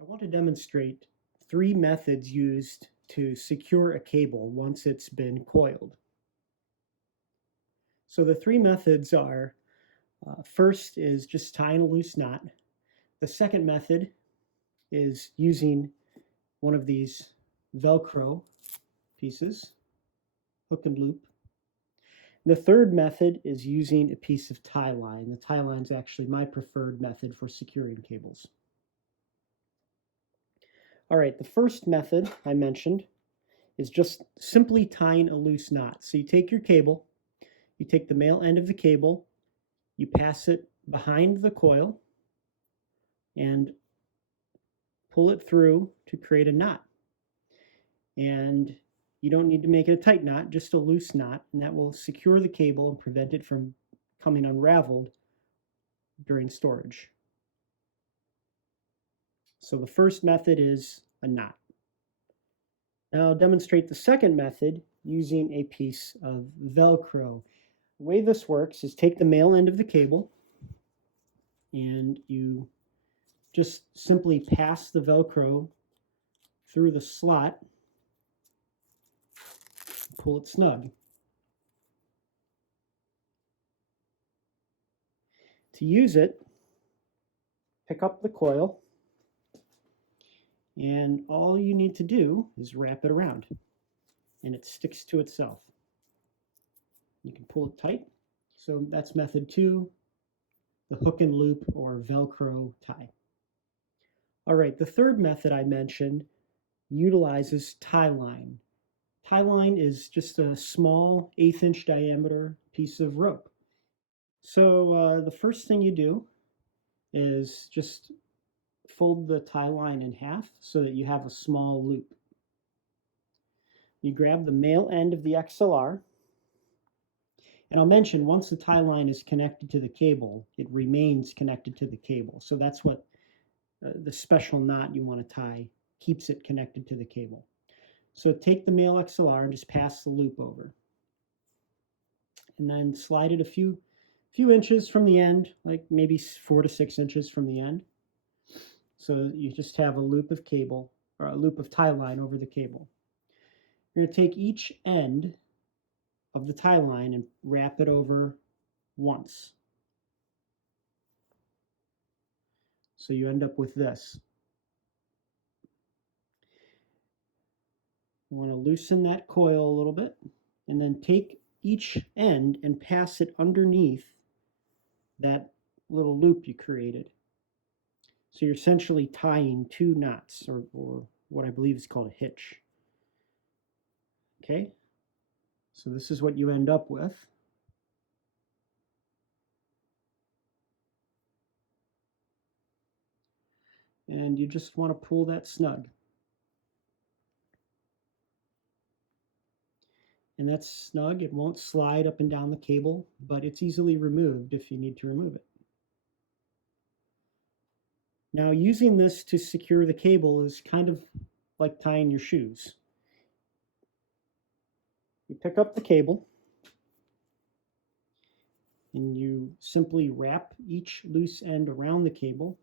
I want to demonstrate 3 methods used to secure a cable once it's been coiled. So the 3 methods are, first is just tying a loose knot. The second method is using one of these velcro pieces, hook and loop. The third method is using a piece of tie line. The tie line is actually my preferred method for securing cables. All right, the first method I mentioned is just simply tying a loose knot. So you take your cable, you take the male end of the cable, you pass it behind the coil and pull it through to create a knot. And you don't need to make it a tight knot, just a loose knot, and that will secure the cable and prevent it from coming unraveled during storage. So the first method is a knot. Now I'll demonstrate the second method using a piece of velcro. The way this works is take the male end of the cable and you just simply pass the velcro through the slot, pull it snug. To use it, pick up the coil, and all you need to do is wrap it around, and it sticks to itself. You can pull it tight. So that's method 2, the hook and loop or velcro tie. All right, the third method I mentioned utilizes tie line. Tie line is just a small 1/8 inch diameter piece of rope. So the first thing you do is just fold the tie line in half so that you have a small loop. You grab the male end of the XLR, and I'll mention once the tie line is connected to the cable, it remains connected to the cable. So that's what the special knot you want to tie keeps it connected to the cable. So take the male XLR and just pass the loop over. And then slide it a few inches from the end, like maybe 4 to 6 inches from the end. So you just have a loop of cable, or a loop of tie line over the cable. You're going to take each end of the tie line and wrap it over once. So you end up with this. You want to loosen that coil a little bit, and then take each end and pass it underneath that little loop you created. So you're essentially tying 2 knots, or what I believe is called a hitch. Okay, so this is what you end up with. And you just want to pull that snug. And that's snug. It won't slide up and down the cable, but it's easily removed if you need to remove it. Now, using this to secure the cable is kind of like tying your shoes. You pick up the cable and you simply wrap each loose end around the cable,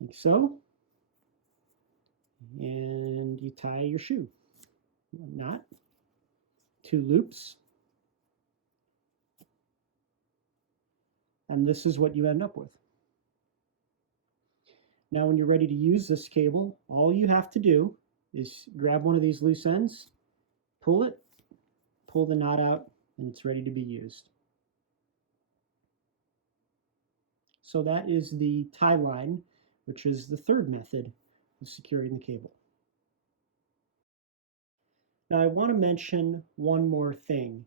like so, and you tie your shoe. One knot, 2 loops, and this is what you end up with. Now when you're ready to use this cable, all you have to do is grab one of these loose ends, pull it, pull the knot out, and it's ready to be used. So that is the tie line, which is the third method of securing the cable. Now I want to mention one more thing.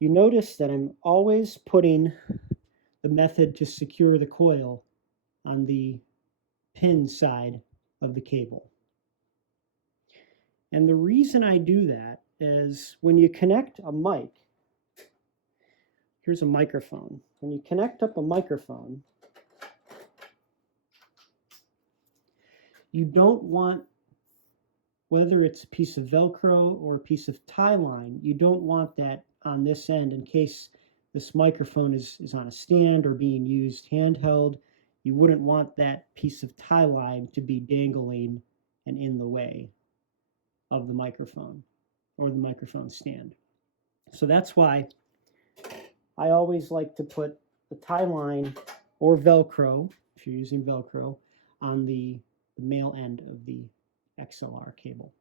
You notice that I'm always putting the method to secure the coil on the pin side of the cable. And the reason I do that is when you connect a mic, here's a microphone. When you connect up a microphone, you don't want, whether it's a piece of Velcro or a piece of tie line, you don't want that on this end in case this microphone is on a stand or being used handheld. you wouldn't want that piece of tie line to be dangling and in the way of the microphone or the microphone stand. So that's why I always like to put the tie line or velcro, if you're using velcro, on the male end of the XLR cable.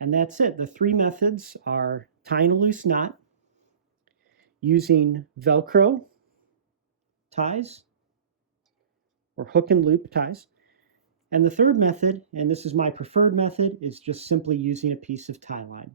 And that's it. The three methods are tying a loose knot, using velcro ties or hook and loop ties, and the third method, and this is my preferred method, is just simply using a piece of tie line.